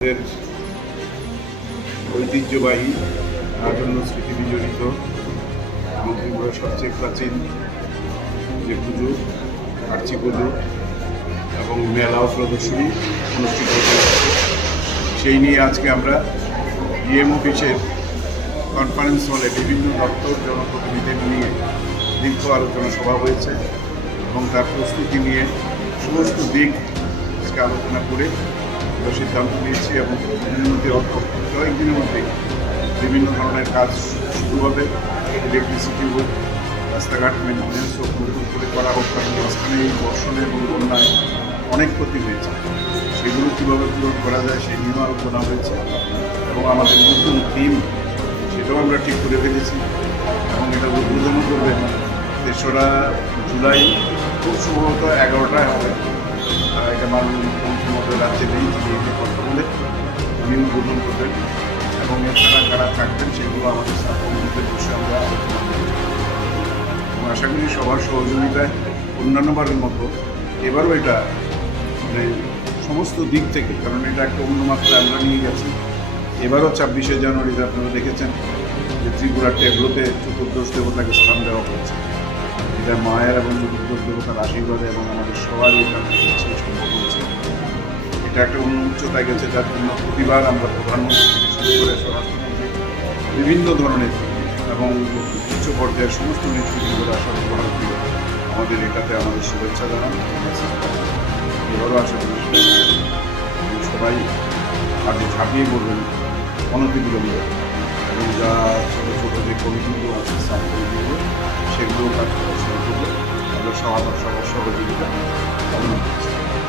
এর ঐতিহ্যবাহী রাজন্য স্মৃতি বিজড়িত এবং সবচেয়ে প্রাচীন যে পুজো আর্চি পুজো এবং মেলা প্রদর্শনী অনুষ্ঠিত হতে সেই নিয়ে আজকে আমরা ডিএম অফিসের কনফারেন্স হলে বিভিন্ন দপ্তর জনপ্রতিনিধিদের নিয়ে দীর্ঘ আলোচনা সভা হয়েছে এবং তার প্রস্তুতি নিয়ে সমস্ত দিক আজকে আলোচনা করে সিদ্ধান্ত নিয়েছি এবং অল্প কয়েকদিনের মধ্যে বিভিন্ন ধরনের কাজ শুরু হবে। ইলেকট্রিসিটি হোক রাস্তাঘাট মেনটেন্যান্স হোক নতুন করে করা হোক, কারণ মাঝখানে এই বর্ষণে এবং বন্যায় অনেক ক্ষতি হয়েছে। সেগুলো কীভাবে পূরণ করা যায় সেই নিয়েও আলোচনা হয়েছে এবং আমাদের নতুন থিম সেটাও আমরা ঠিক করে ফেলেছি এবং এটা উদ্বোধন করবেন তেসরা জুলাই। খুব সম্ভবত এগারোটায় হবে। এটা মাননীয় মুখ্যমন্ত্রী রাজ্যে নেই উদ্বোধন করবেন এবং এছাড়া কারা থাকবেন সেগুলো আমাদের সাবকমিটিতে বসে আমরা আশা করি সবার সহযোগিতায় অন্যান্যবারের মতো এবারও এটা মানে সমস্ত দিক থেকে, কারণ এটা একটা অন্য মাত্রায় আমরা নিয়ে গেছি। এবারও ছাব্বিশে জানুয়ারিতে আপনারা দেখেছেন যে ত্রিপুরার ট্যাবলোতে চতুর্দশ দেবতাকে স্থান দেওয়া হয়েছে। এটা মায়ের এবং চতুর্দশ দেবতার আশীর্বাদে এবং আমাদের সবার এখানে এটা একটা অন্য উচ্চতায় গেছে যার জন্য প্রতিবার আমরা প্রধানমন্ত্রী করে বিভিন্ন ধরনের এবং উচ্চ পর্যায়ের সমস্ত নেতৃত্বরা সর্বভারতীয়। আমাদের এটাতে আমাদের শুভেচ্ছা জানান। এবারও আশা করি সবাই আগে ঝাঁপিয়ে পড়বেন অনতিবিলম্বে। এবং যা ছোটো ছোটো যে কমিটিগুলো আছে সাব কমিটিগুলো সেগুলোও কাজ করা শুরু করবে আমরা সহযোগিতা। করছি